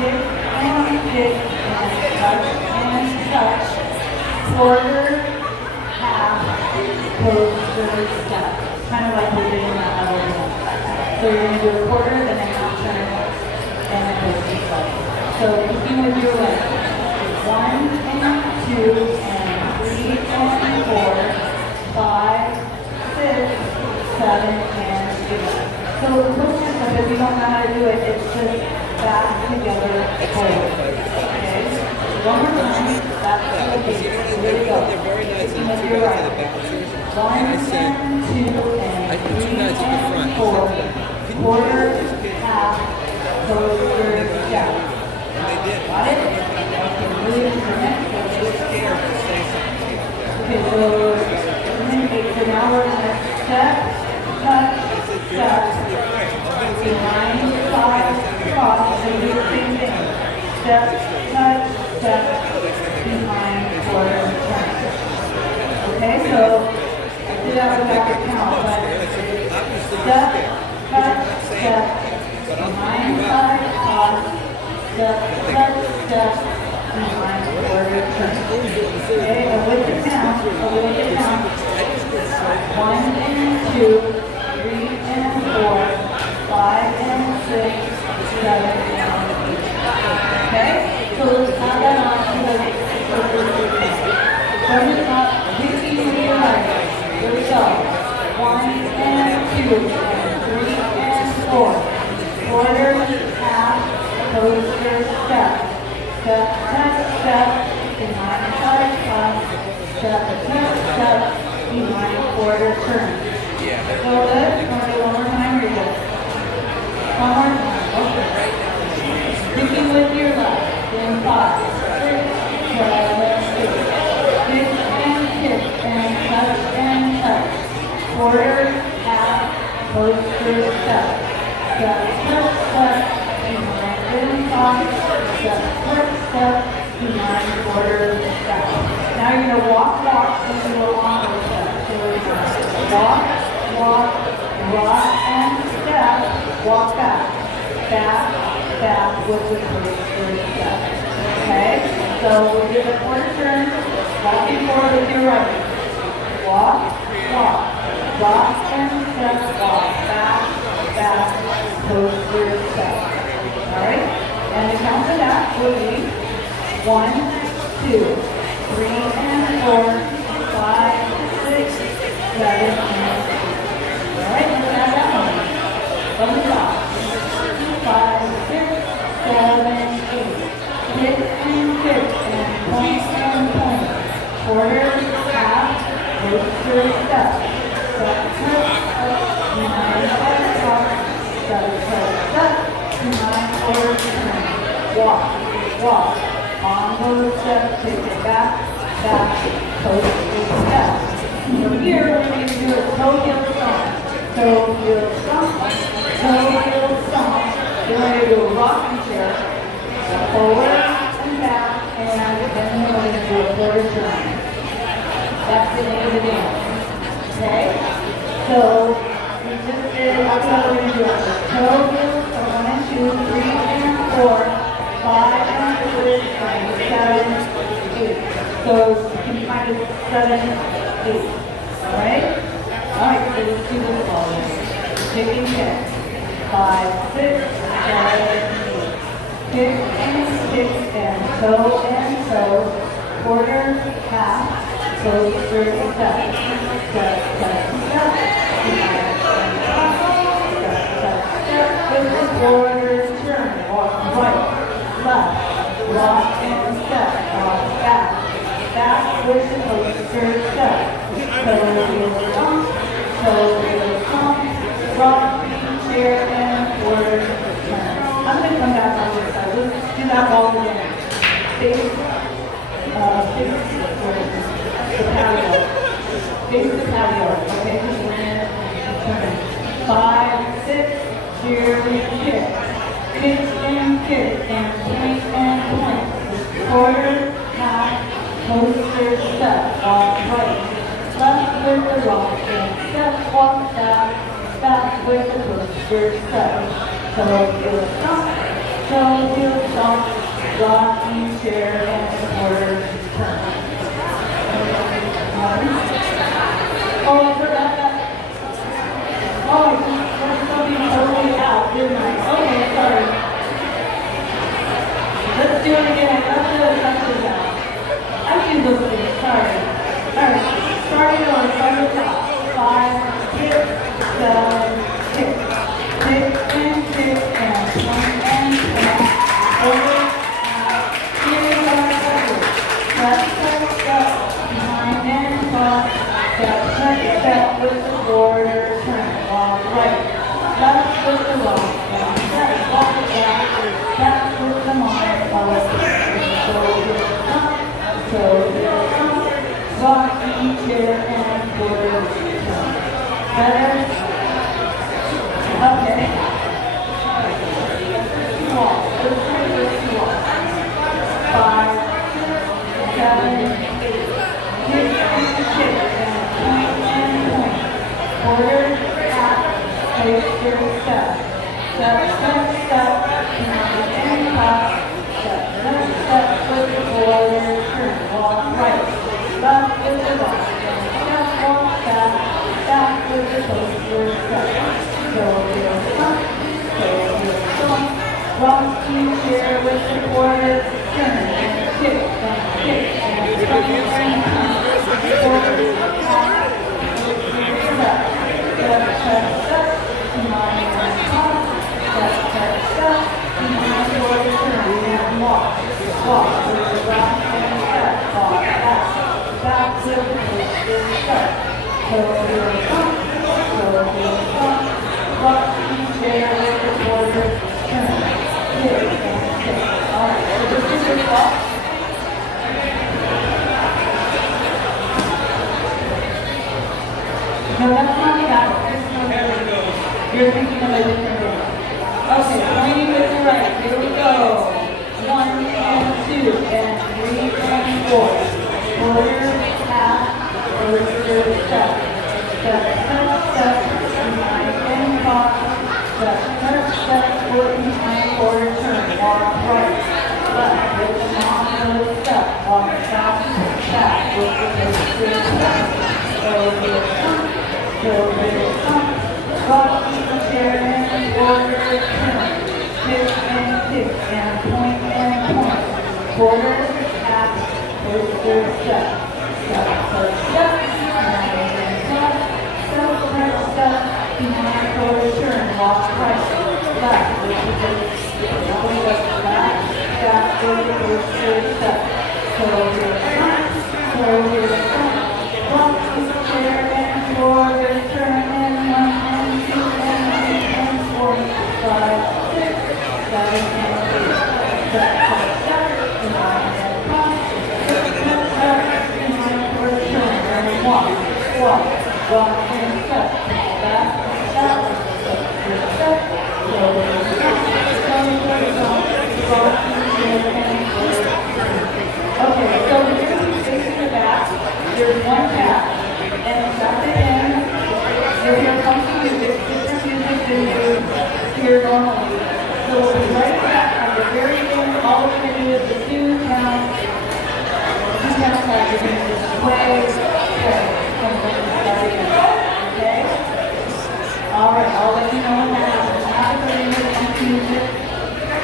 kick and touch, quarter, half, coaster, step. Kind of like we did in that other one. So you're going to do a quarter, then a half turn, and a coaster step. So keeping with your legs. 1 and 2 and 3 and 4, 5, 6, 7, and 8. So the coaster step, if you don't know how to do it, it's just back together, forward. Okay? One more time, that's the beat. Here we go. Keeping with your right. 1 and 2 and 3 and 4, quarter, half, coaster, step. Got it? Okay, move to the next one. Okay, so Renegades. So now we're going to step, touch, step, behind, side, cross, and do the same thing. Step, touch, step, behind, quarter, turn. Okay, so I did that without the count, but step, touch, step, behind, side, cross, step, touch, step, behind, quarter, turn. Okay, and with the count, 1 and 2, 3 and 4, 5 and 6, 7 and 8. Okay, so let's add that on to the from the top, 15 with your right. Here we go. 1 and 2 and 3 and 4. Quarter, half, coaster, step. Step, touch, step, behind, side, cross, step, touch, step, behind, quarter, turn. So good? You want to do one more time or you good? One more time. Okay. Sticking with your left. In 5, 6, 7, 8. Kick and touch and touch. Quarter, half, coaster, step. Step, touch, step, behind, inside, step, touch, step, behind, quarter, step. Now you're going to walk, and do a longer step. So we're going to walk, and step, walk back, with the coaster step. Okay? So we'll do the quarter turn, walking forward with your right. Walk, and step, walk, back, coaster step. Alright? And the count for that will be 1, 2, 3 and 4, 5, 6, 7, and 8. Alright, let's add that one. From the top. 5, 6, 7, 8. Kick and point and point. Quarter, half, coaster, step. Step, touch, behind, side, cross. Step, behind, quarter, turn. Walk. On those steps, take it back, coaster, step. So here, we're going to do a toe heel stomp. Toe heel stomp. You're going to do a rocking chair. Forward and back, and then we're going to do a quarter turn. That's the name of the dance. Okay? So, we just did, that's what we're going to do. Toe heel, so 1 and 2, 3 and 4, 5 and 6, and 7, 8. So, you can find it 7, 8. Alright? Alright, so let's do this all. Taking kick. 5, 6, 7, 8. Kick and toe, quarter, half, coaster, step, step, behind, step, with the quarter turn, walk right, left, rock and step, walk back with the coaster, step, toe heel stomp, rocking chair and quarter turn. I'm going to come back on this side. Let's do that while we're in. Face the patio. Face the patio. Okay, just land and turn. 5, 6, here we kick. Kick and point and point. Quarter, half, coaster, step, walk right. Left with the rock and step, walk back with the coaster, step. So you'll stop, So heel stomp, rocking chair, and quarter turn. Oh, I forgot that. Oh, I was something totally out, didn't I? Okay, sorry. Let's do it again. I left the touches out. I do those things, sorry. Alright, starting on the top. 5, 6, 7, 6. 6 and 6 and 1 and 10. Over, out. Here's our touches. Step, step, step. Behind and front. Step, step, step with the border. Turn. Walk right. Left with the walk. Step, step, walk back. Back with the mind. Shoulder up. Shoulder up. Rocking chair and quarter turn. Better? Okay. Walk. Let's try this walk. 5, 7, 8. Kick and kick and point and point. Quarter, half, coaster, step. Step, step, step. Behind and top. Step, step, step with the quarter turn. Walk right. Left with the walk. Step, walk back. Back with the coaster, step. So heel stomp. So heel stomp. Rocking chair with the quarter turn. And kick and kick and point and turn. Quarter, half, coaster, step. Step, step, step. Behind and top. Step, step, step. Behind quarter turn. And walk. Walk with the rock and step. Walk back. Back to the coaster step. So heel stomp. So heel stomp. Rocking chair with the quarter turn. Kick and kick. Alright, so this is your walk. No, that's not the back. You're thinking of a different way. Okay, pointing with the right. Here we go. 1 and 2 and 3 and 4. Quarter, half, coaster, step. Step, step, step, behind and top. Step, step, step, foot behind, quarter turn. Walk right. Left with the non-low step. Walk back, back with the coaster step. So heel stomp. So heel stomp. Rocking chair and quarter turn. Kick and kick and point and point. Quarter, half, coaster, step. Step, step, step. Behind and top. Step, step, step. Behind quarter turn. Walk right. Left with the coaster. Back, back with the coaster step. So heel stomp. So heel stomp. Rocking chair and quarter turn and 1 and 2 and 3 and 4, 5, 6, 7 and 8. Step, step, step. Behind and top. Step, step, step. Behind quarter turn and walk. Walk. Walk and step. Back, back. Step, step, step. Shoulder up. Shoulder up. Rocking chair and quarter turn. Okay, so we're going to be facing the back. There's one tap. And tap it in. You'll hear funky music, different music than you hear normally. So we'll be right back at the very end. All we're going to do is the 2 counts. 2 counts like you're going to just play, play. And then start again. Okay? Alright, I'll let you know when